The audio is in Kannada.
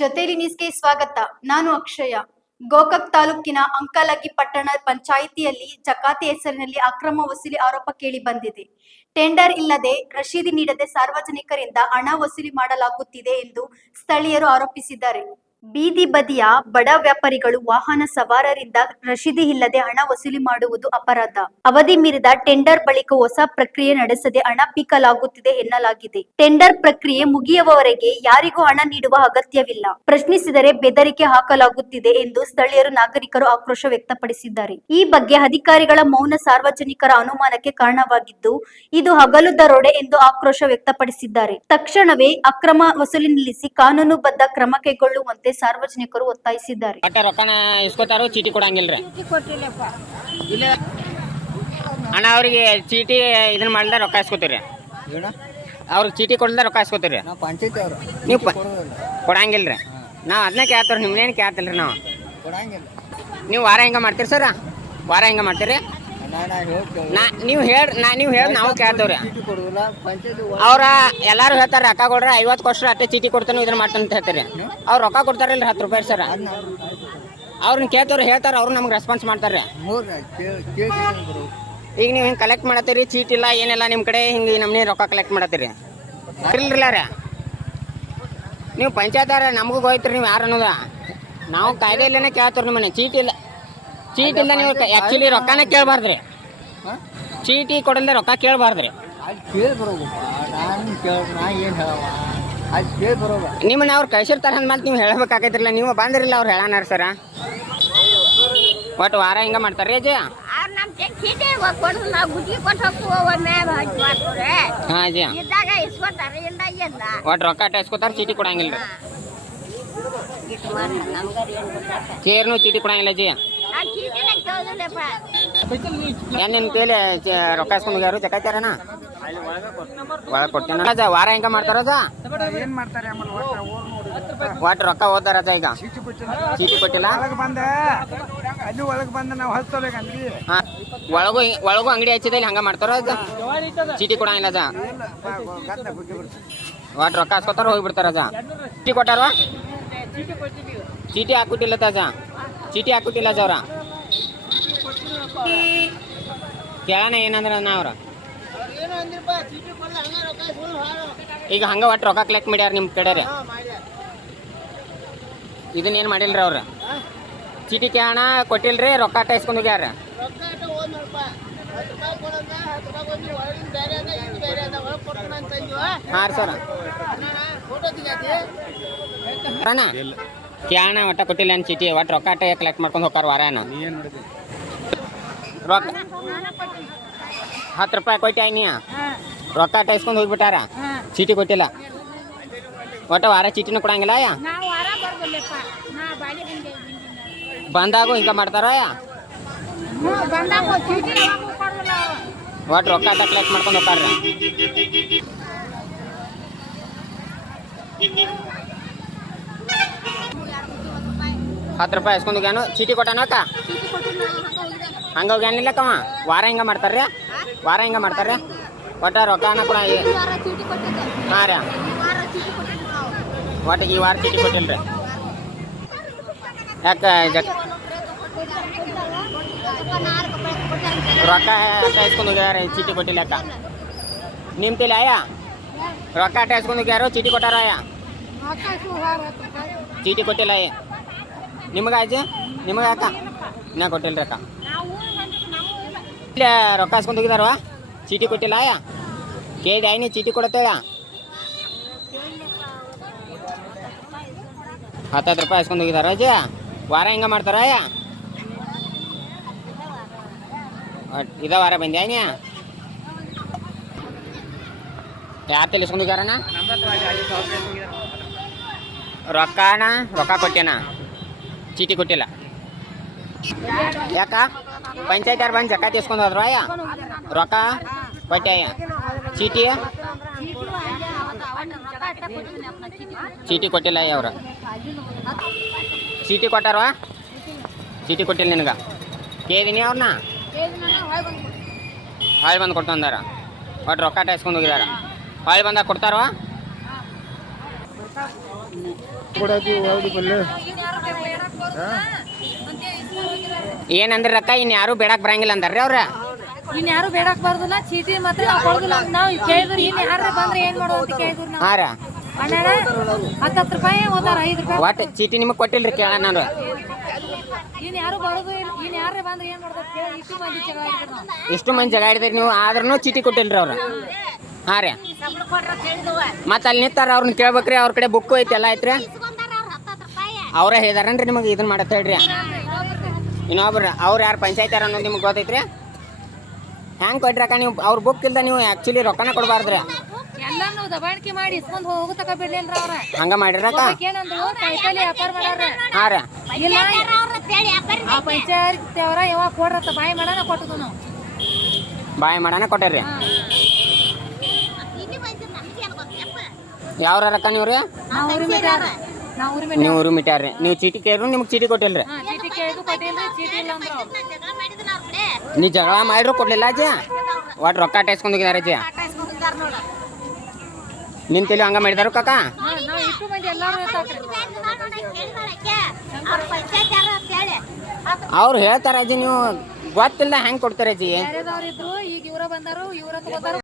ಜೊತೆಲಿ ನ್ಯೂಸ್ಗೆ ಸ್ವಾಗತ. ನಾನು ಅಕ್ಷಯ. ಗೋಕಾಕ್ ತಾಲೂಕಿನ ಅಂಕಲಗಿ ಪಟ್ಟಣ ಪಂಚಾಯಿತಿಯಲ್ಲಿ ಜಕಾತಿ ಹೆಸರಿನಲ್ಲಿ ಅಕ್ರಮ ವಸೂಲಿ ಆರೋಪ ಕೇಳಿ ಬಂದಿದೆ. ಟೆಂಡರ್ ಇಲ್ಲದೆ ರಶೀದಿ ನೀಡದೆ ಸಾರ್ವಜನಿಕರಿಂದ ಹಣ ವಸೂಲಿ ಮಾಡಲಾಗುತ್ತಿದೆ ಎಂದು ಸ್ಥಳೀಯರು ಆರೋಪಿಸಿದ್ದಾರೆ. ಬೀದಿ ಬದಿಯ ಬಡ ವ್ಯಾಪಾರಿಗಳು ವಾಹನ ಸವಾರರಿಂದ ರಶೀದಿ ಇಲ್ಲದೆ ಹಣ ವಸೂಲಿ ಮಾಡುವುದು ಅಪರಾಧ. ಅವಧಿ ಮೀರಿದ ಟೆಂಡರ್ ಬಳಿಕ ಹೊಸ ಪ್ರಕ್ರಿಯೆ ನಡೆಸದೆ ಹಣ ಪೀಕಲಾಗುತ್ತಿದೆ ಎನ್ನಲಾಗಿದೆ. ಟೆಂಡರ್ ಪ್ರಕ್ರಿಯೆ ಮುಗಿಯುವವರೆಗೆ ಯಾರಿಗೂ ಹಣ ನೀಡುವ ಅಗತ್ಯವಿಲ್ಲ. ಪ್ರಶ್ನಿಸಿದರೆ ಬೆದರಿಕೆ ಹಾಕಲಾಗುತ್ತಿದೆ ಎಂದು ಸ್ಥಳೀಯರು ನಾಗರಿಕರು ಆಕ್ರೋಶ ವ್ಯಕ್ತಪಡಿಸಿದ್ದಾರೆ. ಈ ಬಗ್ಗೆ ಅಧಿಕಾರಿಗಳ ಮೌನ ಸಾರ್ವಜನಿಕರ ಅನುಮಾನಕ್ಕೆ ಕಾರಣವಾಗಿದ್ದು, ಇದು ಹಗಲು ದರೋಡೆ ಎಂದು ಆಕ್ರೋಶ ವ್ಯಕ್ತಪಡಿಸಿದ್ದಾರೆ. ತಕ್ಷಣವೇ ಅಕ್ರಮ ವಸೂಲಿ ನಿಲ್ಲಿಸಿ ಕಾನೂನುಬದ್ಧ ಕ್ರಮ ಕೈಗೊಳ್ಳುವಂತೆ ಸಾರ್ವಜನಿಕರು ಒತ್ತಾಯಿಸಿದ್ದಾರೆ. ಇಸ್ಕೊತಾರೋ ಚೀಟಿ ಕೊಡಂಗಿಲ್ರಿ ಅಣ್ಣ. ಅವ್ರಿಗೆ ಚೀಟಿ ಇದನ್ನ ಮಾಡಿದ್ರೆ ರೊಕ್ಕ ಇಸ್ಕೊತೀರಿ, ಅವ್ರಿಗೆ ಚೀಟಿ ಕೊಡಲ್ದ ರೊಕ್ಕ ಇಸ್ಕೊತೀರಿ. ನೀವು ಕೊಡಂಗಿಲ್ರಿ. ನಾವು ಅದನ್ನ ಕೇಳ್ತಾರ, ನಿಮ್ನೇನು ಕೇಳ್ತಿಲ್ರಿ. ನಾವು ನೀವು ವಾರ ಹೆಂಗ ಮಾಡ್ತೀರಿ ಸರ್? ವಾರ ಹೆಂಗ ಮಾಡ್ತೀರಿ? ನೀವು ಹೇಳಿ ನಾವು ಕೇಳ್ತೇವ್ರಿ. ಅವ್ರ ಎಲ್ಲಾರು ಹೇಳ್ತಾರೆ ರೊಕ್ಕ ಕೊಡ್ರಿ, 50 ಕೊಡ್ರಿ ಅಷ್ಟೇ ಚೀಟಿ ಕೊಡ್ತಾನೆ ಇದನ್ನ ಮಾಡ್ತಾನೆ ಅಂತ ಹೇಳ್ತಾರೆ. ಅವ್ರು ರೊಕ್ಕ ಕೊಡ್ತಾರಲ್ರಿ 10 ರೂಪಾಯಿ ಸರ್. ಅವ್ರನ್ನ ಕೇಳ್ತವ್ರಿ, ಹೇಳ್ತಾರೆ, ಅವ್ರು ನಮ್ಗೆ ರೆಸ್ಪಾನ್ಸ್ ಮಾಡ್ತಾರೆ. ಈಗ ನೀವು ಹಿಂಗೆ ಕಲೆಕ್ಟ್ ಮಾಡತ್ತೀರಿ, ಚೀಟಿ ಇಲ್ಲ ಏನಿಲ್ಲ ನಿಮ್ಮ ಕಡೆ, ಹಿಂಗೆ ನಮ್ಮನೆ ರೊಕ್ಕ ಕಲೆಕ್ಟ್ ಮಾಡತ್ತೀರಿ ಇರ್ಲಿಲ್ಲ ರೀ. ನೀವು ಪಂಚಾಯತ್ ನಮಗೂ ಹೋಯ್ತ್ರಿ, ನೀವು ಯಾರು ಅನ್ನೋದ ನಾವು ಕಾಯ್ದೆ ಇಲ್ಲೇ ಕೇಳ್ತವ್ರಿ. ನಿಮ್ಮನೆ ಚೀಟಿ ಇಲ್ಲ, ಚೀಟಿ ಇಲ್ಲ. ನೀವು ಆ್ಯಕ್ಚುಲಿ ರೊಕ್ಕನ ಕೇಳಬಾರ್ದ್ರಿ, ಚೀಟಿ ಕೊಡಲ್ದೆ ರೊಕ್ಕ ಕೇಳಬಾರ್ದ್ರಿ. ನಿಮ್ಮನ್ನ ಅವ್ರು ಕಳ್ಸಿರ್ತಾರೆ ಅಂದ್ಮೇಲೆ ನೀವು ಹೇಳಬೇಕಾಗೈತಿರಲ್ಲ, ನೀವು ಬಂದಿರಲಿಲ್ಲ ಅವ್ರು ಹೇಳಾನಾರ ಸರ. ಒಟ್ಟು ವಾರ ಹಿಂಗೆ ಮಾಡ್ತಾರೆ ಅಜ್ಜಿ. ಹಾಂ ಅಜ್ಜಿ, ಒಟ್ಟು ರೊಕ್ಕ ಅಟ್ಟ ಇಸ್ಕೊತಾರೆ, ಚೀಟಿ ಕೊಡಂಗಿಲ್ಲ ರೀ. ಚೇರ್ನು ಚೀಟಿ ಕೊಡಂಗಿಲ್ಲ ಅಜ್ಜಿ. ಏನೇನು ಕೇಳಿ ರೊಕ್ಕ ಇಸ್ಕೊಂಡು ಯಾರು ಜಕಾಯ್ತಾರಣ ಒಳಗೆ ಕೊಡ್ತೇನೆ. ರಜ ವಾರ ಹೆಂಗ ಮಾಡ್ತಾರ? ಒಟ್ಟು ರೊಕ್ಕ ಓದಾರ ಈಗ ಚೀಟಿ ಕೊಟ್ಟಿಲ್ಲ. ಒಳಗೂ ಅಂಗಡಿ ಹಚ್ಚಿದ ಹಂಗ ಮಾಡ್ತಾರ, ಚೀಟಿ ಕೊಡಂಗಿಲ್ಲ ಅದ. ಒಟ್ಟು ರೊಕ್ಕ ಹಾಸ್ಕೊತಾರ ಹೋಗ್ಬಿಡ್ತಾರ. ಅದ ಚೀಟಿ ಕೊಟ್ಟಾರ, ಚೀಟಿ ಹಾಕ್ಬಿಟ್ಟಿಲ್ಲ ತಜ, ಚೀಟಿ ಹಾಕ್ಬಿಟ್ಟಿಲ್ಲ ಅಜ. ಅವ್ರ ಕೇಳೋಣ ಏನಂದ್ರ ಅವ್ರ ಈಗ ಹಂಗ ಒಟ್ಟು ರೊಕ್ಕ ಕಲೆಕ್ಟ್ ಮಾಡ್ಯಾರ ನಿಮ್ಮ ಕಡೆ ರೀ. ಇದನ್ನ ಏನು ಮಾಡಿಲ್ರಿ ಅವ್ರ? ಚೀಟಿ ಕೇಳೋಣ ಕೊಟ್ಟಿಲ್ರಿ, ರೊಕ್ಕ ಅಟ್ಟ ಇಸ್ಕೊಂಡು ಹೋಗ್ಯಾರ. ಹಾಂ ರೀ ಸರ್, ಕೇಳೋಣ ಒಟ್ಟ ಕೊಟ್ಟಿಲ್ಲ ಏನು ಚೀಟಿ, ಒಟ್ಟು ರೊಕ್ಕ ಅಟ್ಟ ಕಲೆಕ್ಟ್ ಮಾಡ್ಕೊಂಡು ಹೋಗಾರ ವಾರನ. ರೊಕ್ಕ 10 ರೂಪಾಯಿ ಕೊಟ್ಟಿ ನೀ ರೊಕ್ಕ ಅಟ್ಟ ಇಸ್ಕೊಂಡು ಹೋಗ್ಬಿಟ್ಟಾರ, ಚೀಟಿ ಕೊಟ್ಟಿಲ್ಲ. ಒಟ್ಟು ವಾರ ಚೀಟಿನೂ ಕೊಡಂಗಿಲ್ಲ. ಬಂದಾಗೂ ಹಿಂಗ ಮಾಡ್ತಾರ. ಒಟ್ಟು ರೊಕ್ಕ ಅಟ್ಟ ಕಲೆಕ್ಟ್ ಮಾಡ್ಕೊಂಡು ಹೋಗಾರ. ₹10 ಇಸ್ಕೊಂಡು ಹೋಗ್ಯಾನು, ಚೀಟಿ ಕೊಟ್ಟಾನ ಅಕ್ಕ. ಹಂಗ ಹೋಗ್ಯಾನಿಲ್ಲ ಕವ. ವಾರ ಹಿಂಗ ಮಾಡ್ತಾರ್ರಿ, ವಾರ ಹಿಂಗ ಮಾಡ್ತಾರ್ರಿ. ಒಟ್ಟ ರೊಕ್ಕನ ಕೂಡ ಹಾಂ ರೀ. ಒಟ್ಟು ಈ ವಾರ ಚೀಟಿ ಕೊಟ್ಟಿಲ್ರಿ. ಯಾಕೆ ರೊಕ್ಕ ಅಟ್ಟ ಇಸ್ಕೊಂಡು ಹೋಗ್ಯಾರ, ಚೀಟಿ ಕೊಟ್ಟಿಲ್ಲ ಅಕ್ಕ. ನಿಮ್ಮ ತಿಳಿ ಆಯ ರೊಕ್ಕ ಅಟ್ಟ ಇಸ್ಕೊಂಡು ಹೋಗ್ಯಾರು, ಚೀಟಿ ಕೊಟ್ಟಾರ ಆಯ, ಚೀಟಿ ಕೊಟ್ಟಿಲ್ಲ. ನಿಮಗೆ ಅಜ್ಜಿ, ನಿಮಗೆ ಅಕ್ಕ ಇನ್ನೂ ಕೊಟ್ಟಿಲ್ರಿ ಅಕ್ಕ. ಇಲ್ಲ ರೊಕ್ಕ ಇಸ್ಕೊಂಡು ಹೋಗಿದಾರವ, ಚೀಟಿ ಕೊಟ್ಟಿಲ್ಲ. ಕೇಳಿದೆ ಆಯ್ನಿ ಚೀಟಿ ಕೊಡತ್ತೇಳ. ₹10 ಇಸ್ಕೊಂಡು ಹೋಗಿದಾರ ಅಜ್ಜಿ. ವಾರ ಹಿಂಗೆ ಮಾಡ್ತಾರ. ಇದ ವಾರ ಬಂದೆ ಆಯ್ನಿ. ಯಾರ ತಲೆ ಇಸ್ಕೊಂಡು ಹೋಗ್ಯಾರಣ? ರೊಕ್ಕ ಕೊಟ್ಟೇನ, ಚೀಟಿ ಕೊಟ್ಟಿಲ್ಲ. ಯಾಕ ಪಂಚಾಯತ್ ಯಾರು ಬಂದು ಜಕಾತಿ ಇಸ್ಕೊಂಡು ಹೋದ್ರು ಅಯ್ಯ, ರೊಕ್ಕ ಕೊಟ್ಟೆ ಚೀಟಿ ಕೊಟ್ಟಿಲ್ಲ ಅವ್ರ. ಚೀಟಿ ಕೊಟ್ಟಾರ, ಚೀಟಿ ಕೊಟ್ಟಿಲ್ಲ ನಿನಗೆ. ಕೇಳಿದೀನಿ ಅವ್ರನ್ನ, ಹೊಳ್ಳಿ ಬಂದು ಕೊಡ್ತಂದಾರ. ಒಟ್ಟು ರೊಕ್ಕ ಇಸ್ಕೊಂಡು ಹೋಗಿದಾರ. ಹೊಳ್ಳಿ ಬಂದಾಗ ಕೊಡ್ತಾರವ. ಏನಂದ್ರೆ ರೊಕ್ಕ ಇನ್ ಯಾರು ಬೇಡಕ್ ಬರಂಗಿಲ್ಲ ಅಂದಾರ್ರಿ ಅವ್ರ. ಇನ್ ಯಾರು ಬೇಡಕ್ ಬಾರ್ದಿಲ್ಲ, ಚೀಟಿ ಮಾತ್ರ ನಾವು ಕೊಡುದಿಲ್ಲ. ನಾವು ಕೇಳಿದ್ರು ಇನ್ ಯಾರು ಬಂದ್ರೆ ಏನ್ ಮಾಡೋದು ಅಂತ ಕೇಳಿದ್ರು ನಾವು. ಹಾ ರೀ ಅಣ್ಣ 10 ರೂಪಾಯಿ ಹೋದಾರ 5 ರೂಪಾಯಿ. ಒಟ್ಟು ಚೀಟಿ ನಿಮಗೆ ಕೊಟ್ಟಿಲ್ರಿ ಕೇಳ ನಾನು. ಇನ್ ಯಾರು ಬರೋದು ಇಲ್ಲ, ಇನ್ ಯಾರೇ ಬಂದ್ರೆ ಏನ್ ಮಾಡೋದು ಕೇಳಿ ಇಷ್ಟು ಮಂದಿ ಜಗಳ ಆಡಿದ್ರು ನಾವು. ಇಷ್ಟು ಮಂದಿ ಜಗ ಹಿಡಿದ್ರಿ ನೀವು, ಆದ್ರೂ ಚೀಟಿ ಕೊಟ್ಟಿಲ್ರಿ ಅವ್ರು. ಹಾ ರೀ ಮತ್ತೆ ಅಲ್ಲಿ ನಿಂತಾರ ಅವ್ರನ್ನ ಕೇಳ್ಬೇಕ್ರಿ. ಅವ್ರ ಕಡೆ ಬುಕ್ಕು ಐತಿ ಎಲ್ಲ ಐತ್ರಿ. ಅವ್ರ ಹೇಳಿದಾರನ್ರಿ ನಿಮಗೆ ಇದನ್ನ ಮಾಡತ್ತ ಹೇಳ್ರಿ. ಇನ್ನೊಬ್ರು ಅವ್ರು ಯಾರು ಪಂಚಾಯತ್ ಯಾರು ಅನ್ನೋದು ನಿಮ್ಗೆ ಗೊತ್ತೈತ್ರಿ. ಹೆಂಗೆ ಕೊಟ್ರಕ್ಕ ನೀವು ಅವ್ರ ಬುಕ್ ಇಲ್ದ ನೀವು ಆ್ಯಕ್ಚುಲಿ ರೊಕ್ಕನ ಕೊಡಬಾರ್ದ್ರಿ. ಎಲ್ಲಾನು ದಬಾಣಿಕೆ ಮಾಡಿ ಇಸ್ಕೊಂಡ್ ಹೋಗತಕ್ಕ ಬಿಡ್ಲಿಲ್ರ ಅವ್ರ. ಹಂಗ ಮಾಡಿರಕ್ಕ. ಏನಂದ್ರು ಕೈಕಾಲಿ ವ್ಯಾಪಾರ ಮಾಡ್ಯಾರ. ಹಾ ರೀ ಇಲ್ಲ ಆ ಪಂಚಾಯತ್ ಅವರ ಯಾವಾಗ ಕೊಡ್ರತ್ತ ಬಾಯಿ ಮಾಡೋಣ ಕೊಟ್ಟದು ನಾವು. ಬಾಯ್ ಮಾಡಾನ ಕೊಟ್ಟಾರ್ರಿ. ಯಾವ್ರ ರೊಕ್ಕ ನೀವು ರೀ? ನಾವು ಊರಿ ಮಿಟ್ಟಾರ. ನೀವು ಊರು ಮಿಟ್ಟಾರ್ರಿ. ನೀವು ಚೀಟಿ ಕೇಳಿದ್ರು ನಿಮ್ಗೆ ಚೀಟಿ ಕೊಟ್ಟಿಲ್ರಿ. ಚೀಟಿ ಕೇಳಿದ್ರು ಕೊಟ್ಟಿಲ್ರಿ, ಚೀಟಿ ಇಲ್ಲ ಅಂದ್ರು ಅವ್ರು. ನೀ ಜಗಳ ಮಾಡಿದ್ರು ಕೊಡ್ಲಿಲ್ಲ ಅಜ್ಜಿ. ಒಟ್ಟು ರೊಕ್ಕ ಟೈಸ್ಕೊಂಡು ಹೋಗಿದಾರ ಅಜ್ಜಿ. ನಿನ್ ತಲೆ ಹಂಗ ಮಾಡಿದಾರು ಕಾಕ. ನಾವು ಇಷ್ಟು ಮಂದಿ ಎಲ್ಲಾರು ಇರ್ತಾಕ್ರಿ. ಅವ್ರು ಹೇಳ್ತಾರ ಅಜ್ಜಿ, ನೀವು ಗೊತ್ತಿಲ್ಲ ಹೆಂಗ್ ಕೊಡ್ತಾರ ಅಜ್ಜಿ. ಬೇರೆದವ್ರು ಇದ್ರು, ಈಗ ಇವ್ರ ಬಂದಾರು, ಇವ್ರ ತಗೋತಾರು.